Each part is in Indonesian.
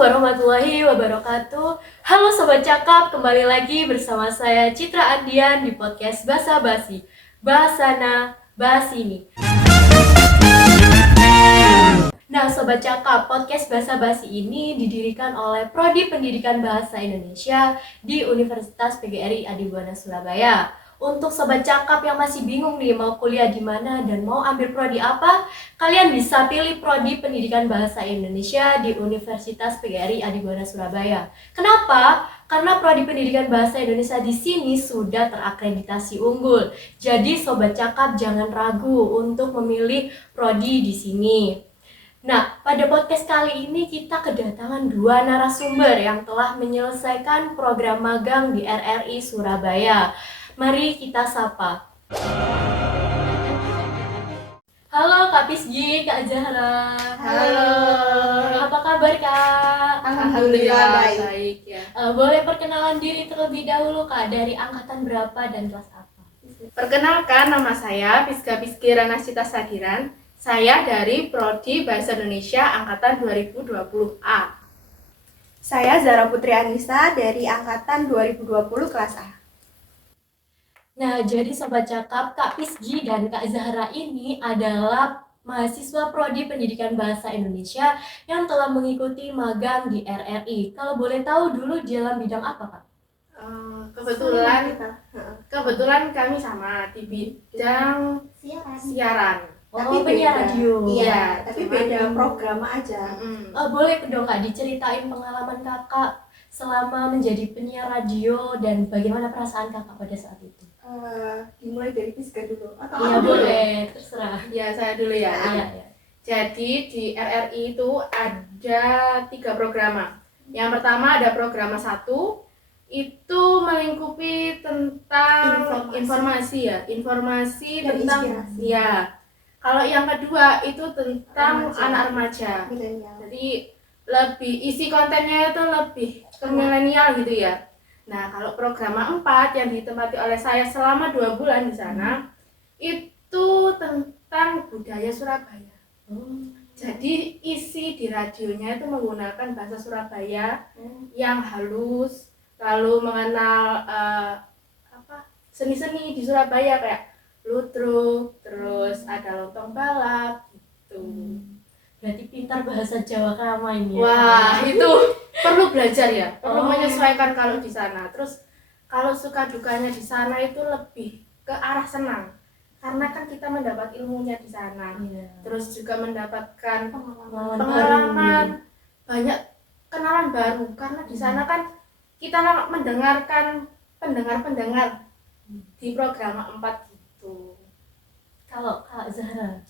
warahmatullahi wabarakatuh. Halo Sobat Cakap, kembali lagi bersama saya Citra Andian di podcast Basa Basi. Bahasana Basini. Nah Sobat Cakap, podcast Basa Basi ini didirikan oleh Prodi Pendidikan Bahasa Indonesia di Universitas PGRI Adibuana Surabaya. Untuk Sobat Cakap yang masih bingung nih mau kuliah di mana dan mau ambil prodi apa, kalian bisa pilih Prodi Pendidikan Bahasa Indonesia di Universitas PGRI Adibuana Surabaya. Kenapa? Karena Prodi Pendidikan Bahasa Indonesia di sini sudah terakreditasi unggul. Jadi Sobat Cakap jangan ragu untuk memilih prodi di sini. Nah, pada podcast kali ini kita kedatangan dua narasumber yang telah menyelesaikan program magang di RRI Surabaya. Mari kita sapa. Halo Kak Pisgi, Kak Zahra. Halo. Apa kabar Kak? Alhamdulillah baik ya. Boleh perkenalan diri terlebih dahulu Kak, dari angkatan berapa dan kelas apa? Perkenalkan, nama saya Piska Piskira Nascita Sadiran. Saya dari Prodi Bahasa Indonesia angkatan 2020A. Saya Zara Putri Anissa dari angkatan 2020 kelas A. Nah, jadi Sobat Cakap, Kak Pisgi dan Kak Zahra ini adalah mahasiswa Prodi Pendidikan Bahasa Indonesia yang telah mengikuti magang di RRI. Kalau boleh tahu dulu dalam bidang apa, Kak? Kebetulan kami sama di bidang siaran. Oh, penyiar radio. Iya, tapi beda program aja. Boleh dong Kak diceritain pengalaman Kakak selama menjadi penyiar radio dan bagaimana perasaan Kakak pada saat itu? Dimulai dari Piska dulu. Iya boleh, terserah. Ya, saya dulu ya. Iya. Jadi di RRI itu ada 3 program. Yang pertama ada program 1, itu melingkupi tentang informasi Dan tentang inspirasi. ya. Kalau yang kedua itu tentang anak remaja. Milenial. Jadi lebih isi kontennya itu lebih ke milenial gitu ya. Nah, kalau program 4 yang ditempati oleh saya selama 2 bulan di sana itu tentang budaya Surabaya. Jadi isi di radionya itu menggunakan bahasa Surabaya yang halus, lalu mengenal seni-seni di Surabaya kayak ludruk, terus ada lontong balap gitu. Berarti pintar bahasa Jawa Krama ini ya? Wah, itu perlu belajar ya, perlu Oh. menyesuaikan kalau di sana. Terus kalau suka dukanya di sana itu lebih ke arah senang, karena kan kita mendapat ilmunya di sana. Iya. Terus juga mendapatkan Pengalaman pengalaman, baru. banyak kenalan baru, karena di sana kan kita mendengarkan pendengar-pendengar di program 4 gitu. Kalau Kak Zahra?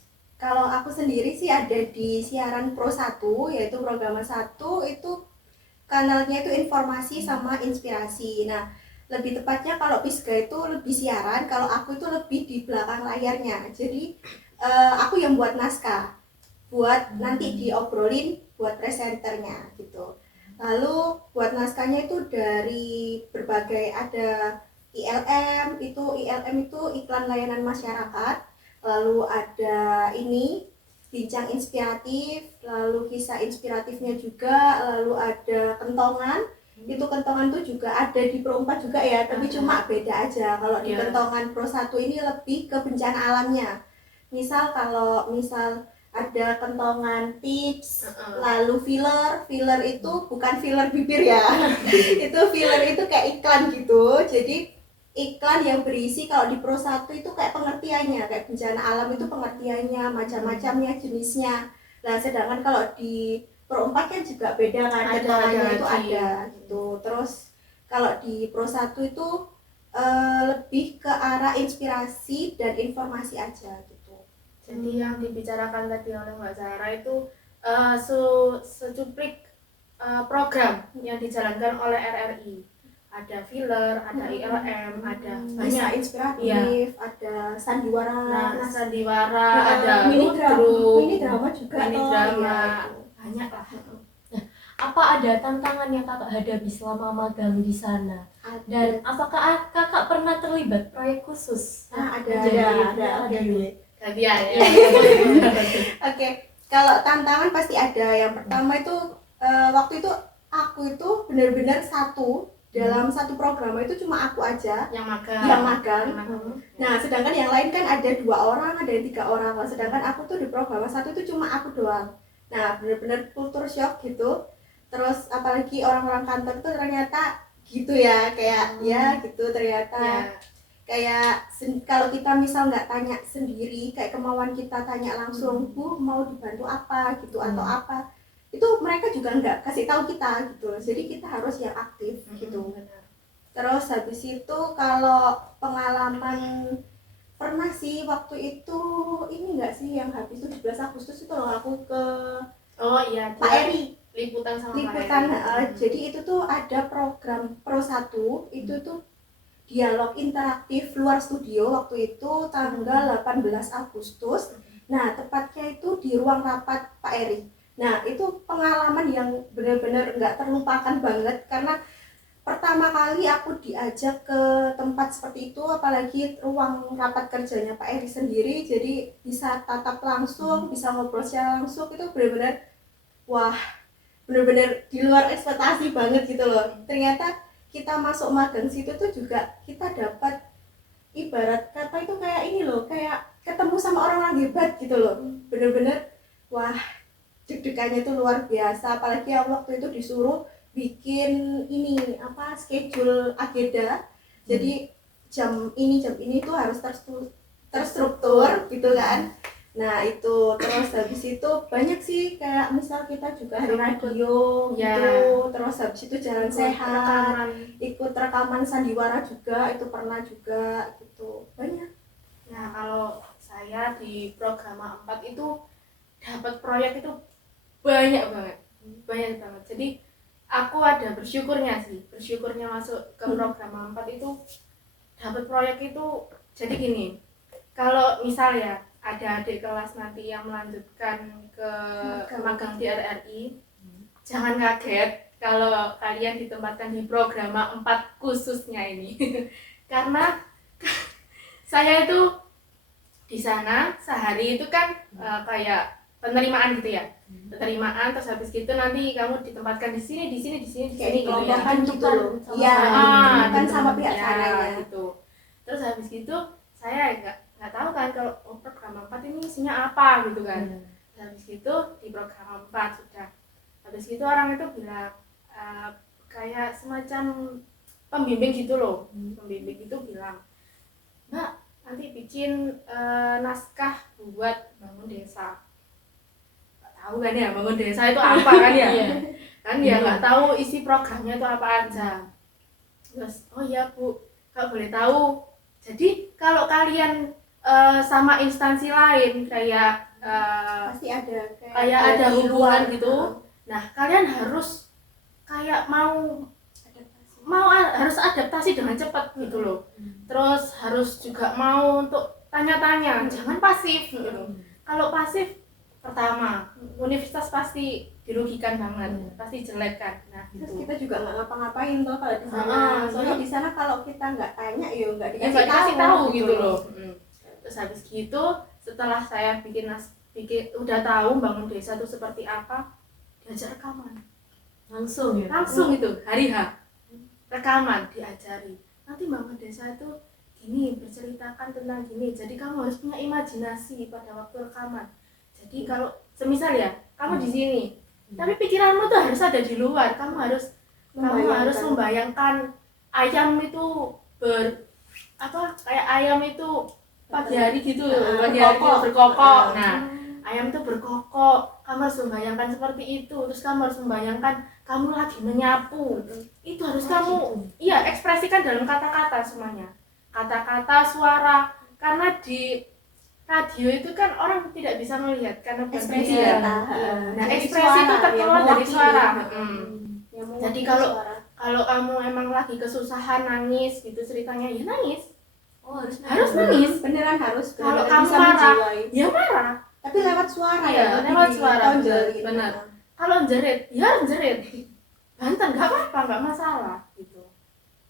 Kalau aku sendiri sih ada di siaran Pro 1, yaitu program 1 itu kanalnya itu informasi sama inspirasi. Nah, lebih tepatnya kalau Piska itu lebih siaran, kalau aku itu lebih di belakang layarnya. Jadi aku yang buat naskah, buat nanti diobrolin buat presenternya gitu. Lalu buat naskahnya itu dari berbagai, ada ILM itu iklan layanan masyarakat. Lalu ada ini bincang inspiratif, lalu kisah inspiratifnya juga, lalu ada kentongan. Itu kentongan tuh juga ada di Pro 4 juga ya, tapi cuma beda aja. Kalau di kentongan Pro 1 ini lebih ke bencana alamnya. Misal ada kentongan tips, lalu filler itu bukan filler bibir ya. Itu filler itu kayak iklan gitu. Jadi iklan yang berisi, kalau di Pro 1 itu kayak pengertiannya, kayak bencana alam itu pengertiannya, macam-macamnya, jenisnya. Nah, sedangkan kalau di Pro 4 kan juga beda kan, kentongannya itu ada gitu. Terus kalau di Pro 1 itu lebih ke arah inspirasi dan informasi aja gitu. Jadi yang dibicarakan tadi oleh Mbak Zahra itu secuplik program yang dijalankan oleh RRI. Ada filler, ada ILM, ada Kisah banyak inspiratif, ada sandiwara, sandiwara, ada mini ludruk, drama juga, mini drama, iya, itu. banyak lah. Apa ada tantangan yang Kakak hadapi selama magang di sana? Dan apakah Kakak pernah terlibat proyek khusus? ada radio. Hadiah ya. Oke, kalau tantangan pasti ada. Yang pertama itu waktu itu aku itu benar-benar dalam satu program itu cuma aku aja yang magang. yang magang. Yang magang. Nah, sedangkan yang lain kan ada 2 orang, ada yang 3 orang. Nah, sedangkan aku tuh di program 1 itu cuma aku doang. Nah, benar-benar kultur shock gitu. Terus apalagi orang-orang kantor tuh ternyata gitu ya, kayak ya gitu ternyata. Ya. Kayak kalau kita misal nggak tanya sendiri, kayak kemauan kita tanya langsung, Bu mau dibantu apa gitu atau apa, itu mereka juga nggak kasih tahu kita gitu. Jadi kita harus yang aktif gitu. Benar. Terus habis itu kalau pengalaman pernah sih waktu itu ini enggak sih yang habis 17 Agustus itu loh aku ke Oh iya, Pak dia Eri liputan sama Pak liputan. Eri. Jadi itu tuh ada program Pro 1 itu tuh dialog interaktif luar studio waktu itu tanggal 18 Agustus. Nah, tepatnya itu di ruang rapat Pak Eri. Nah, itu pengalaman yang benar-benar nggak terlupakan banget karena pertama kali aku diajak ke tempat seperti itu, apalagi ruang rapat kerjanya Pak Eri sendiri, jadi bisa tatap langsung, bisa ngobrol secara langsung, itu benar-benar wah, benar-benar di luar ekspektasi banget gitu loh. Ternyata kita masuk magang situ tuh juga kita dapat ibarat kata itu kayak ini loh, kayak ketemu sama orang-orang hebat gitu loh. Benar-benar wah, deg-degannya tuh luar biasa, apalagi yang waktu itu disuruh bikin ini apa schedule agenda. Jadi jam ini tuh harus terstruktur gitu kan. Nah itu terus habis itu banyak sih kayak misal kita juga hari radio Ya. gitu, terus habis itu jalan sehat, Rekaman. ikut rekaman sandiwara juga itu pernah juga gitu, banyak. Nah, kalau saya di program 4 itu dapat proyek itu banyak banget. Jadi aku ada bersyukurnya masuk ke program 4 itu dapat proyek itu. Jadi gini, kalau misal ya ada adik kelas nanti yang melanjutkan ke magang di RRI, jangan kaget kalau kalian ditempatkan di program 4 khususnya ini. Karena saya itu di sana sehari itu kan kayak penerimaan gitu ya, penerimaan, terus habis gitu nanti kamu ditempatkan di sini gitu ya. Kelompokan gitu loh. Iya, kan sama pihak ya, sananya gitu. Terus habis gitu saya nggak tahu kan kalau program 4 ini isinya apa gitu kan. Habis gitu di program 4 sudah. Habis gitu orang itu bilang kayak semacam pembimbing gitu loh. Pembimbing itu bilang, "Mbak, nanti bikin naskah buat bangun desa." Nggak tahu kan ya bangun desa itu apa kan ya? Kan ya nggak tahu isi programnya itu apa aja. Terus, oh iya Bu, kalau boleh tahu, jadi kalau kalian sama instansi lain kayak pasti ada kayak ada di hubungan luar, gitu, nah kalian harus kayak harus adaptasi dengan cepat gitu loh. Terus harus juga mau untuk tanya-tanya, jangan pasif gitu. Kalau pasif, pertama universitas pasti dirugikan banget, pasti jelek kan. Nah terus gitu. kita juga nggak ngapa-ngapain toh kalau di sana. Soalnya di sana kalau kita nggak tanya ya nggak Ya, dikasih nggak tahu tahu gitu loh. Terus habis gitu setelah saya udah tahu bangun desa itu seperti apa, diajar rekaman Langsung ya. langsung itu hari H, rekaman diajari. Nanti bangun desa itu gini, berceritakan tentang gini, jadi kamu harus punya imajinasi pada waktu rekaman. Jadi kalau semisal ya kamu di sini, tapi pikiranmu tuh harus ada di luar. Kamu harus membayangkan ayam itu kayak ayam itu pagi hari gitu, pagi hari gitu berkokok. Nah, ayam itu berkokok, kamu harus membayangkan seperti itu. Terus kamu harus membayangkan kamu lagi menyapu. Itu harus kamu ekspresikan dalam kata-kata semuanya, kata-kata, suara. Karena di radio itu kan orang tidak bisa melihat karena ekspresi ya. kata. Nah, Jadi ekspresi itu suara, terkeluar dari suara. Jadi suara. kalau kamu emang lagi kesusahan nangis gitu ceritanya, ya nangis. Harus Nangis. Beneran harus. Kalau beneran kamu bisa marah, menjiwai. ya marah. Tapi lewat suara Iya, ya. lewat suara, Tonjol gitu. benar. Kalau jerit, ya jerit. Banten nggak apa-apa, nggak masalah gitu.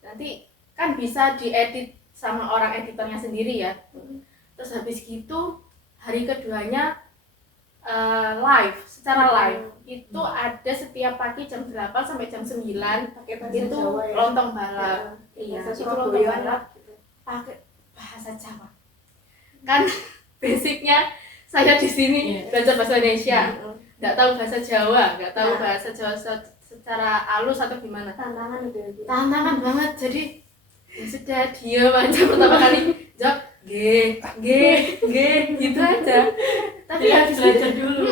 Nanti kan bisa diedit sama orang editornya sendiri ya. Terus habis gitu hari keduanya secara live itu ada setiap pagi jam 8 sampai jam 9 pakai bahasa itu Jawa ya. lontong balap. Iya, Iya, bahasa itu lontong Surabaya balap gitu. pakai bahasa Jawa. Kan basicnya saya di sini belajar bahasa Indonesia, nggak tahu bahasa Jawa, nggak tahu bahasa Jawa secara halus atau gimana. Tantangan itu ya. Tantangan banget, jadi ya sudah diam aja pertama kali jawab g gitu aja. Tapi Dia habis belajar gitu, dulu.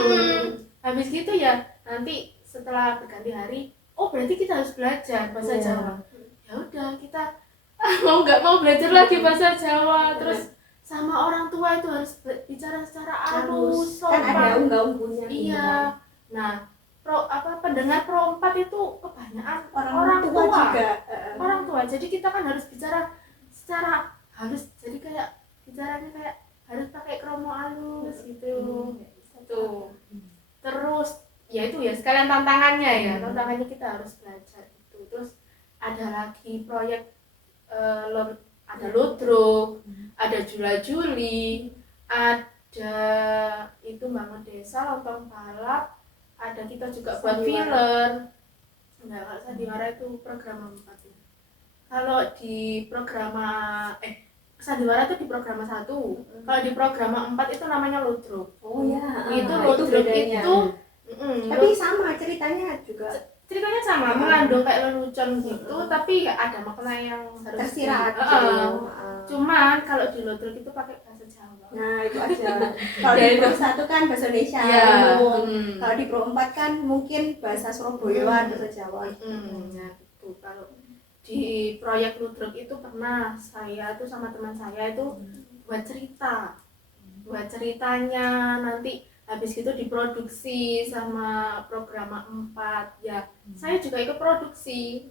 habis gitu ya nanti setelah berganti hari, oh berarti kita harus belajar bahasa Iya. Jawa. Ya udah kita mau nggak mau belajar lagi bahasa Jawa. Terus sama orang tua itu harus bicara secara halus, Kan ada sopan. unggah-ungguhnya. Iya. Nah, pendengar pro 4 itu kebanyakan Orang tua juga. orang tua. Jadi kita kan harus bicara secara halus, jadi kayak bicaranya kayak harus pakai kromo halus gitu. Terus ya itu ya sekalian tantangannya ya, tantangannya kita harus belajar itu. Terus ada lagi proyek ada ludruk, ada jula-juli, ada itu bangun desa, lontong balap, ada kita juga buat filler. Nah, kalau sandiwara itu program 4 ya. Kalau di program sandiwara itu di program 1. Kalau di program 4 itu namanya ludruk. Oh ya. Itu itu ludruk bedanya. itu Tapi sama ceritanya juga. ceritanya sama, mengandung kayak lelucon gitu, tapi ya ada makna yang harus Tersirat. Cuman kalau di ludruk itu pakai bahasa Jawa. Nah itu aja. Kalau di Pro 1 kan bahasa Indonesia. Iya. umum. Kalau di Pro 4 kan mungkin bahasa Surabaya, bahasa Jawa. Nah gitu. Kalau di proyek ludruk itu pernah saya tuh sama teman saya itu buat ceritanya nanti habis itu diproduksi sama program 4 ya. Saya juga ikut produksi.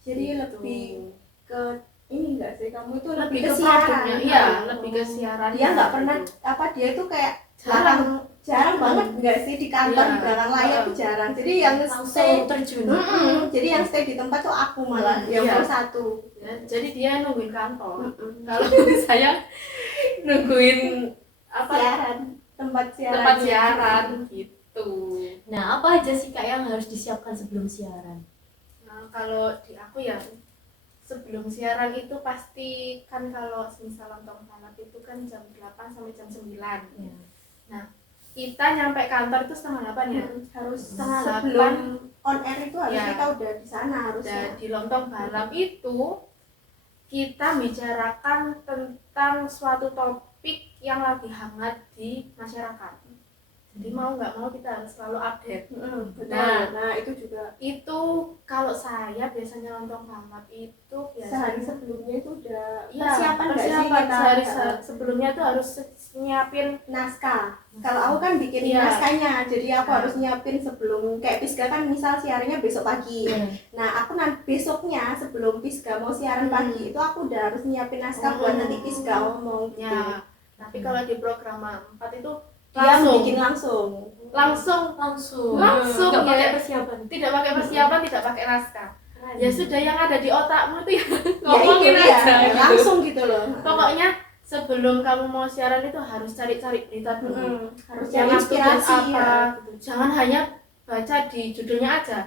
Jadi Gitu. lebih ke ini enggak sih, kamu itu lebih ke ke siaran. produknya, iya lebih ke siaran. Dia nggak pernah dia itu kayak jarang banget enggak sih di kantor, Iya. di belakang layar tuh jarang. Jadi yang Langsung stay terjun. jadi yang stay di tempat tuh aku malah yang Iya. Pro 1. Ya, jadi dia nungguin kantor. Kalau saya nungguin Tempat tempat siaran gitu. Nah, apa aja sih Kak yang harus disiapkan sebelum siaran? Nah, kalau di aku ya sebelum siaran itu pasti kan kalau misal lontong balap itu kan jam 8 sampai jam 9. Ya. Nah, kita nyampe kantor itu setengah 8 ya. Harus Setengah sebelum 8 on air itu harus Ya. kita udah di sana harusnya. dan di lontong balap itu kita bicarakan tentang suatu topik yang lagi hangat di masyarakat. Jadi mau nggak mau kita harus selalu update. Betul. Nah. Nah, itu juga Itu kalau saya biasanya lontong balap itu sehari biasanya sebelumnya itu udah ya, persiapan nggak sih persiapan kita sehari sebelumnya tuh harus nyiapin naskah. Kalau aku kan bikin Iya. naskahnya, jadi aku Nah. harus nyiapin sebelum kayak Pisga kan misal siarannya besok pagi. Nah, aku nanti besoknya sebelum Pisga mau siaran pagi itu aku udah harus nyiapin naskah buat nanti Pisga ngomong gitu. ya. Tapi kalau di program 4 itu Dia langsung bikin langsung. langsung Nggak ya. pakai persiapan. Tidak pakai persiapan, tidak pakai naskah. Ya sudah yang ada di otakmu tuh ya Ya ngomongin itu aja ya, gitu. langsung gitu loh. Pokoknya sebelum kamu mau siaran itu harus cari-cari berita dulu. Harus cari Jangan inspirasi tugas apa ya. gitu. Jangan hanya baca di judulnya aja.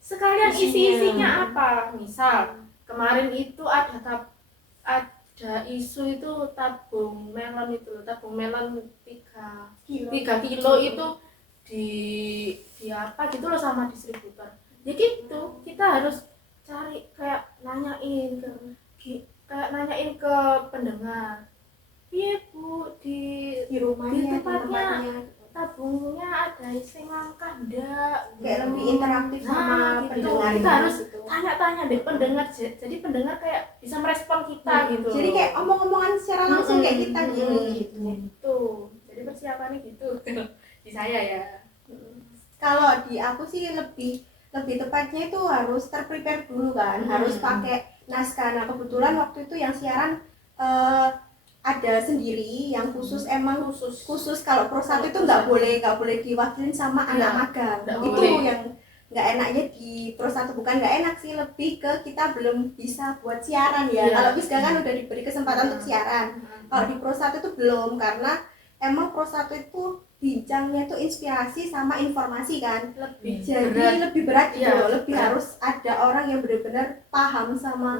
Sekalian Isinya. isi-isinya apa? Misal kemarin itu ada isu itu tabung melon itu loh, tabung melon 3 kilo itu di apa gitu loh sama distributor. Ya gitu, kita harus cari kayak nanyain ke pendengar. Iya Bu, di rumahnya, tempatnya tabungnya ada isi langkah enggak? kayak lebih interaktif sama gitu. pendengar Kita harus gitu. tanya-tanya deh pendengar, jadi pendengar kayak bisa merespon kita gitu. Jadi kayak omong-omongan secara langsung kayak kita gini gitu. Gitu. Jadi persiapannya gitu di saya ya. Kalau di aku sih lebih tepatnya itu harus terprepare dulu kan, harus pakai naskah. Nah kebetulan waktu itu yang siaran ada sendiri yang khusus emang khusus kalau Pro 1 itu nggak boleh diwakilin sama anak magang. nggak Itu boleh. yang nggak enaknya di Pro 1, bukan nggak enak sih, lebih ke kita belum bisa buat siaran ya. Iya. Kalau Pisga kan udah diberi kesempatan untuk siaran. Kalau di Pro 1 itu belum, karena emang Pro 1 itu bincangnya itu inspirasi sama informasi kan. lebih Jadi berat lebih berat gitu Iya, loh, lebih berat. harus ada orang yang benar-benar paham sama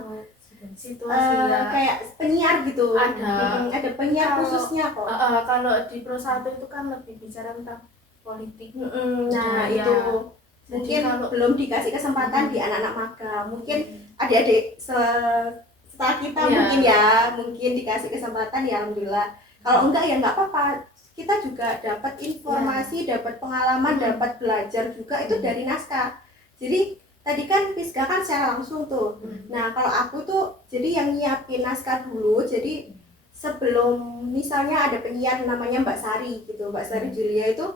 situasi ya. kayak penyiar gitu. Ada. Ada penyiar Kalau- khususnya kok. Kalau di Pro 1 itu kan lebih bicara tentang politik. Nah, Iya. itu Jadi mungkin kalau belum dikasih kesempatan di anak-anak magang. Mungkin adik-adik setelah kita Iya. mungkin dikasih kesempatan ya alhamdulillah. Kalau enggak ya enggak apa-apa. Kita juga dapat informasi, dapat pengalaman, dapat belajar juga itu dari naskah. Jadi tadi kan Pisga kan secara langsung tuh. Nah, kalau aku tuh jadi yang nyiapin naskah dulu. Jadi sebelum misalnya ada penyiar namanya Mbak Sari gitu, Mbak Sari Julia itu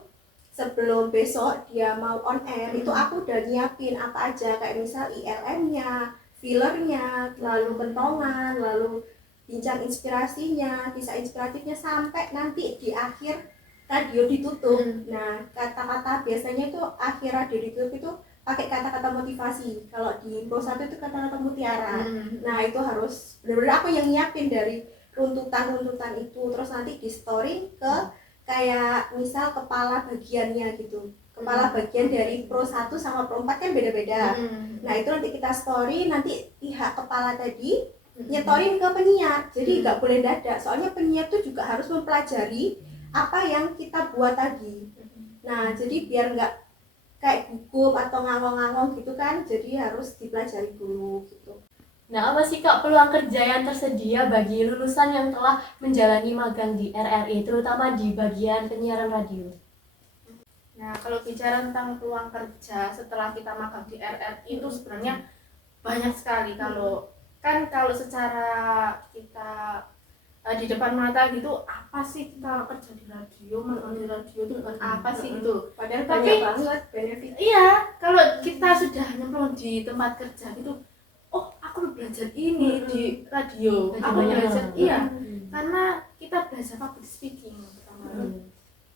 sebelum besok dia mau on air itu aku udah nyiapin apa aja kayak misal ILM-nya, fillernya, lalu kentongan, lalu bincang inspirasinya, kisah inspiratifnya sampai nanti di akhir radio ditutup. Nah, kata-kata biasanya itu akhir radio ditutup itu pakai kata-kata motivasi. Kalau di Pro 1 itu kata-kata mutiara. Nah, itu harus benar-benar aku yang nyiapin dari runtutan-runtutan itu, terus nanti di storing ke kayak misal kepala bagiannya gitu. Kepala bagian dari Pro 1 sama Pro 4 kan beda-beda. Nah, itu nanti kita story, nanti pihak kepala tadi nyetorin ke penyiar. Jadi nggak boleh dadak. Soalnya penyiar tuh juga harus mempelajari apa yang kita buat tadi. Nah, jadi biar nggak kayak gugup atau ngangong-ngangong gitu kan, jadi harus dipelajari dulu gitu. Nah, apa sih Kak peluang kerja yang tersedia bagi lulusan yang telah menjalani magang di RRI, terutama di bagian penyiaran radio? Nah, kalau bicara tentang peluang kerja setelah kita magang di RRI itu sebenarnya banyak sekali. Kalau secara kita di depan mata gitu, apa sih kita kerja di radio, magang di radio itu bukan apa sih gitu. Padahal Tapi- banyak banget benefit. Iya, kalau kita sudah nyemplung di tempat kerja gitu, oh aku belajar ini di radio, Belajar aku banyak belajar, hal. iya, karena kita belajar public speaking pertama.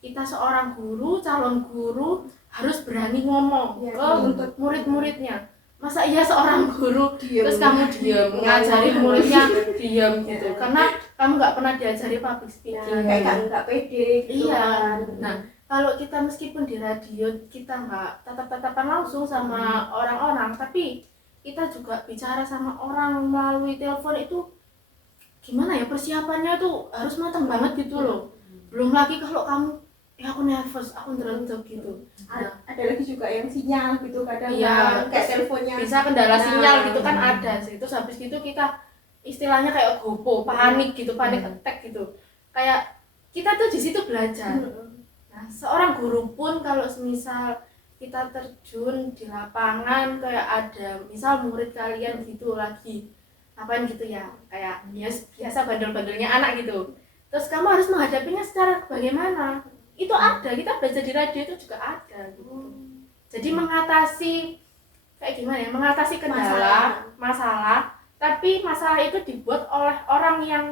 Kita seorang guru, calon guru harus berani ngomong Ya, ke untuk murid-muridnya. Masa iya seorang guru diem. terus kamu diam ngajarin muridnya diam gitu, karena kamu nggak pernah diajari public Ya, speaking. kayak nggak pede gitu Iya. kan. Nah, kalau kita meskipun di radio kita nggak tatap-tatapan langsung sama orang-orang, tapi kita juga bicara sama orang melalui telepon, itu gimana ya, persiapannya tuh harus matang banget gitu loh. Belum lagi kalau kamu aku nervous, aku ngerentuk gitu. Ada lagi juga yang sinyal gitu kadang Iya, kan, kayak teleponnya. Bisa kendala Nah. sinyal gitu kan ada sih. Terus habis gitu kita istilahnya kayak gopo, panik gitu, panik attack gitu. Kayak kita tuh di situ belajar. Nah, seorang guru pun kalau semisal kita terjun di lapangan kayak ada misal murid kalian gitu lagi apain gitu ya, kayak biasa bandel-bandelnya anak gitu. Terus kamu harus menghadapinya secara bagaimana? Itu ada, kita belajar di radio itu juga ada gitu. Jadi mengatasi kayak gimana ya, mengatasi kendala, masalah, tapi masalah itu dibuat oleh orang yang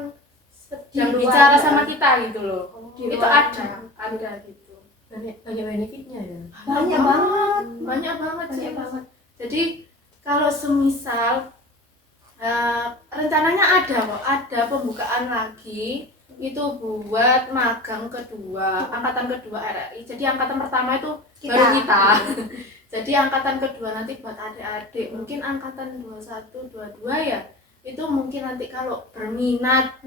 sedang Di luar bicara ya. sama kita gitu loh. Di Itu luar. ada gitu. Banyak benefitnya ya. Banyak banget. Banyak banget sih. Banyak banget. Jadi kalau semisal rencananya ada pembukaan lagi itu buat magang kedua, angkatan kedua RRI. Jadi angkatan pertama itu baru kita. Jadi angkatan kedua nanti buat adik-adik, mungkin angkatan 21, 22 ya. Itu mungkin nanti kalau berminat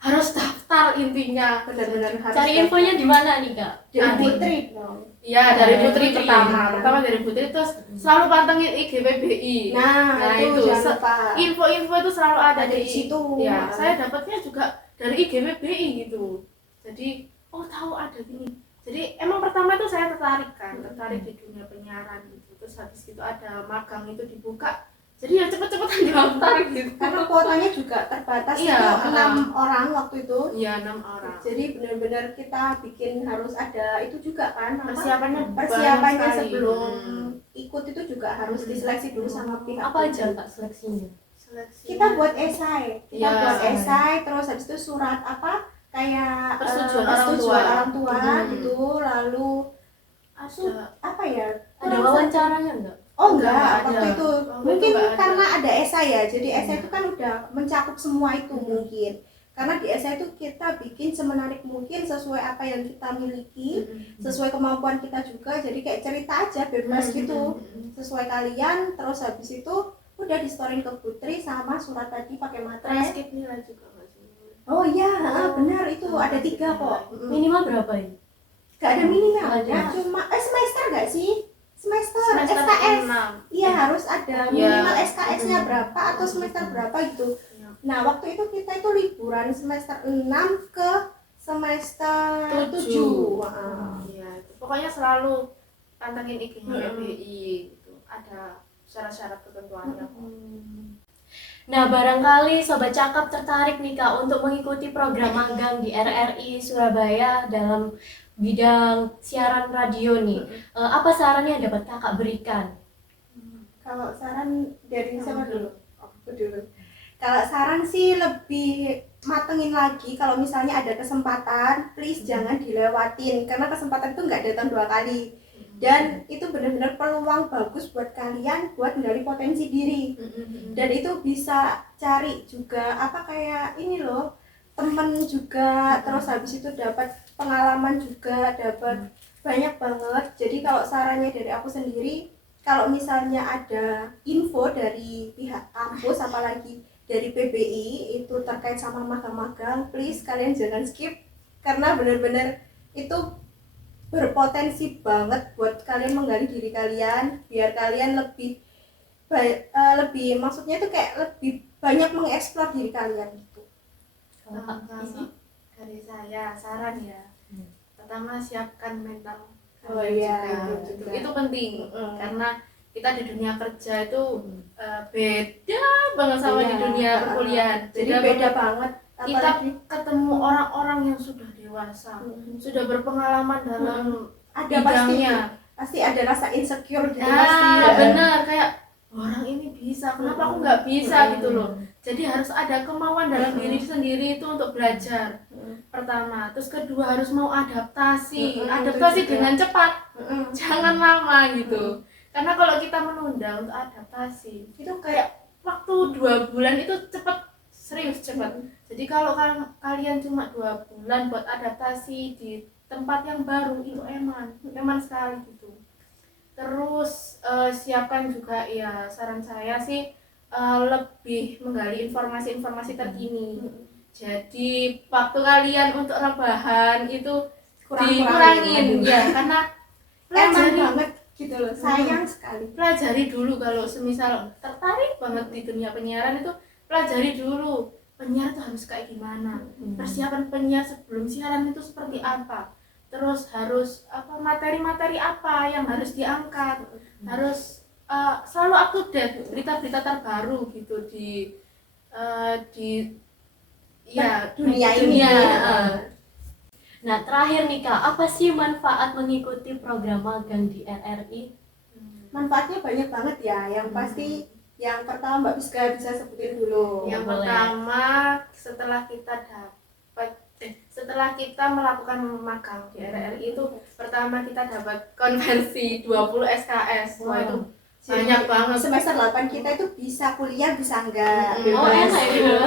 harus daftar intinya. Benar-benar harus Cari infonya di mana nih Kak? di Putri dong. Iya, dari Dari Putri Putri. pertama dari Putri, terus selalu pantengin IGWBI. Nah, itu jangan lupa. Info-info itu selalu ada Ada di situ. Ya, saya dapatnya juga dari IGWBI gitu. Jadi, oh tahu ada gini. Jadi emang pertama tuh saya tertarik di dunia penyiaran gitu. Terus habis itu ada magang itu dibuka. Jadi ya cepet-cepetan daftar gitu. Karena kuotanya juga terbatas, Iya, itu 6 orang waktu itu. Iya, 6 orang. Jadi benar-benar kita bikin harus ada itu juga kan apa? Persiapannya Persiapannya banyak sekali. sebelum ikut itu juga harus diseleksi dulu sama pihak. Apa aja Kak seleksinya? Seleksi. Kita buat esai, Iya. buat esai, terus habis itu surat apa kayak Persetujuan persetujuan orang orang tua gitu, lalu ada apa ya? Ada wawancaranya enggak? Oh Enggak enggak, ada. waktu itu Waktu mungkin itu enggak ada. karena ada esai ya, jadi esai itu kan udah mencakup semua itu mungkin. Karena di essay itu kita bikin semenarik mungkin sesuai apa yang kita miliki, sesuai kemampuan kita juga. Jadi kayak cerita aja bebas gitu, sesuai kalian. Terus habis itu udah di-storein ke Putri sama surat tadi pakai materai. Transkrip nilai juga nggak sih? Oh iya, benar itu ada 3 kok. Minimal berapa ini? Gak ada minimal, Nggak ada. cuma semester gak sih? Semester Semester SKS. 6. Iya harus ada Iya. minimal SKS-nya berapa atau semester berapa gitu. Nah waktu itu kita itu liburan semester 6 ke semester 7. Iya, itu. Pokoknya selalu pantengin IG-nya PBI gitu. Ada syarat-syarat ketentuannya. Nah, barangkali Sobat Cakap tertarik nih Kak untuk mengikuti program magang di RRI Surabaya dalam bidang siaran radio nih. Apa saran yang dapat Kakak berikan? Kalau saran dari siapa dulu? Aku dulu. Kalau saran sih lebih matengin lagi. Kalau misalnya ada kesempatan, please jangan dilewatin karena kesempatan itu nggak datang 2 kali. Dan itu benar-benar peluang bagus buat kalian buat menggali potensi diri. Dan itu bisa cari juga apa kayak ini loh, temen juga, terus habis itu dapat pengalaman juga, dapat banyak banget. Jadi kalau sarannya dari aku sendiri, kalau misalnya ada info dari pihak kampus apalagi dari PBI itu terkait sama magang-magang, please kalian jangan skip karena benar-benar itu berpotensi banget buat kalian menggali diri kalian biar kalian lebih maksudnya itu kayak lebih banyak mengeksplor diri kalian gitu. Kalau Kak Isi? Kalau dari saya saran ya, pertama siapkan mental. Oh iya, juga. itu juga. Itu penting karena kita di dunia kerja itu beda banget sama Iya, di dunia perkuliahan. Jadi beda banget. Kita Apalagi ketemu orang-orang yang sudah dewasa, sudah berpengalaman dalam ada bidangnya. pasti ada rasa insecure gitu pasti. Benar, kayak orang ini bisa, kenapa aku nggak bisa gitu loh. Jadi harus ada kemauan dalam diri sendiri itu untuk belajar. Pertama, terus kedua harus mau adaptasi, adaptasi juga. dengan cepat, jangan lama gitu. Karena kalau kita menunda untuk adaptasi, itu kayak waktu 2 bulan itu cepat, serius cepat. Jadi kalau kalian cuma 2 bulan buat adaptasi di tempat yang baru itu eman sekali gitu. Terus siapkan juga ya, saran saya sih lebih menggali informasi-informasi terkini. Jadi waktu kalian untuk rebahan itu dikurangin ya, karena Enak pelajari banget gitu loh, sayang sekali. pelajari dulu. Kalau semisal tertarik banget di dunia penyiaran itu pelajari dulu penyiar itu harus kayak gimana, persiapan penyiar sebelum siaran itu seperti apa, terus harus apa, materi-materi apa yang harus diangkat, harus selalu up to date berita-berita terbaru gitu di dunia ini. Nah, terakhir nih Kak, apa sih manfaat mengikuti program magang di RRI? Manfaatnya banyak banget ya. Yang pasti yang pertama Mbak Piska bisa sebutin dulu. Yang Boleh. pertama, setelah kita melakukan magang di RRI itu, pertama kita dapat konvensi 20 SKS. Wah, itu banyak banget. Semester 8 kita itu bisa kuliah bisa enggak. Oh, enak gitu.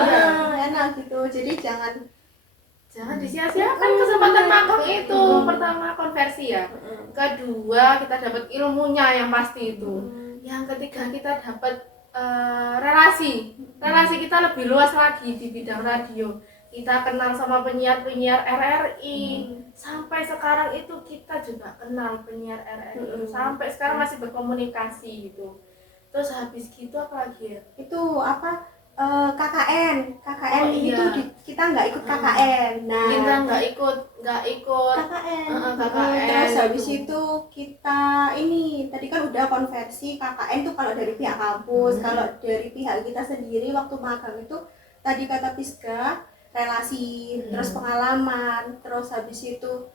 Enak gitu. Jadi jangan disia-siakan kesempatan magang itu. Pertama konversi ya. Kedua kita dapat ilmunya yang pasti itu. Yang ketiga kita dapat relasi kita lebih luas lagi di bidang radio. Kita kenal sama penyiar-penyiar RRI. Sampai sekarang itu kita juga kenal penyiar RRI. Sampai sekarang masih berkomunikasi gitu. Terus habis gitu apa lagi ya? itu apa KKN Oh, iya. itu kita nggak ikut KKN. Nah Kita nggak ikut KKN. KKN Terus habis gitu. itu kita ini tadi kan udah konversi. KKN tuh kalau dari pihak kampus, kalau dari pihak kita sendiri waktu magang itu tadi kata Piska, relasi, terus pengalaman, terus habis itu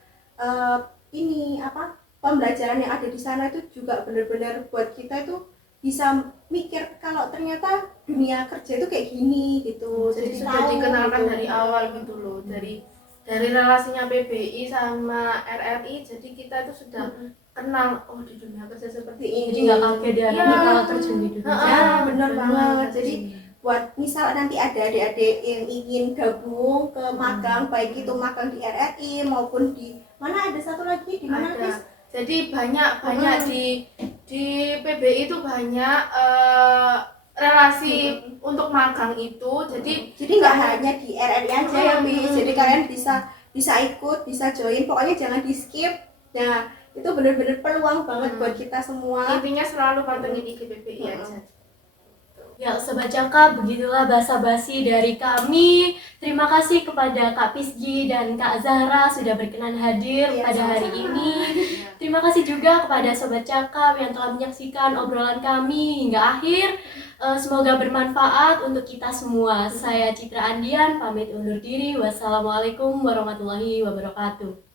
ini apa, pembelajaran yang ada di sana itu juga benar-benar buat kita itu bisa mikir kalau ternyata dunia kerja itu kayak gini gitu. Jadi sudah tahu dikenalkan gitu. dari awal gitu loh, dari relasinya PBI sama RRI. Jadi kita itu sudah kenal, oh di dunia kerja seperti ini. Jadi nggak kaget ya Iya. nanti kalau terjun di dunia. Ya benar banget. Jadi buat misal nanti ada adik-adik yang ingin gabung ke magang, baik itu magang di RRI maupun di mana, ada satu lagi di mana Ada. guys? Jadi banyak di PBI itu banyak relasi untuk magang itu. Jadi nggak hanya di RRI aja ya Bi, jadi kalian bisa ikut, bisa join, pokoknya jangan di skip. Nah itu bener-bener peluang banget buat kita semua. intinya selalu pantengin IG PBI aja. Ya, Sobat Cakap, begitulah basa-basi dari kami. Terima kasih kepada Kak Pisgi dan Kak Zahra sudah berkenan hadir Iya, pada hari sama-sama. ini. Terima kasih juga kepada Sobat Cakap yang telah menyaksikan obrolan kami hingga akhir. Semoga bermanfaat untuk kita semua. Saya Citra Andian, pamit undur diri. Wassalamualaikum warahmatullahi wabarakatuh.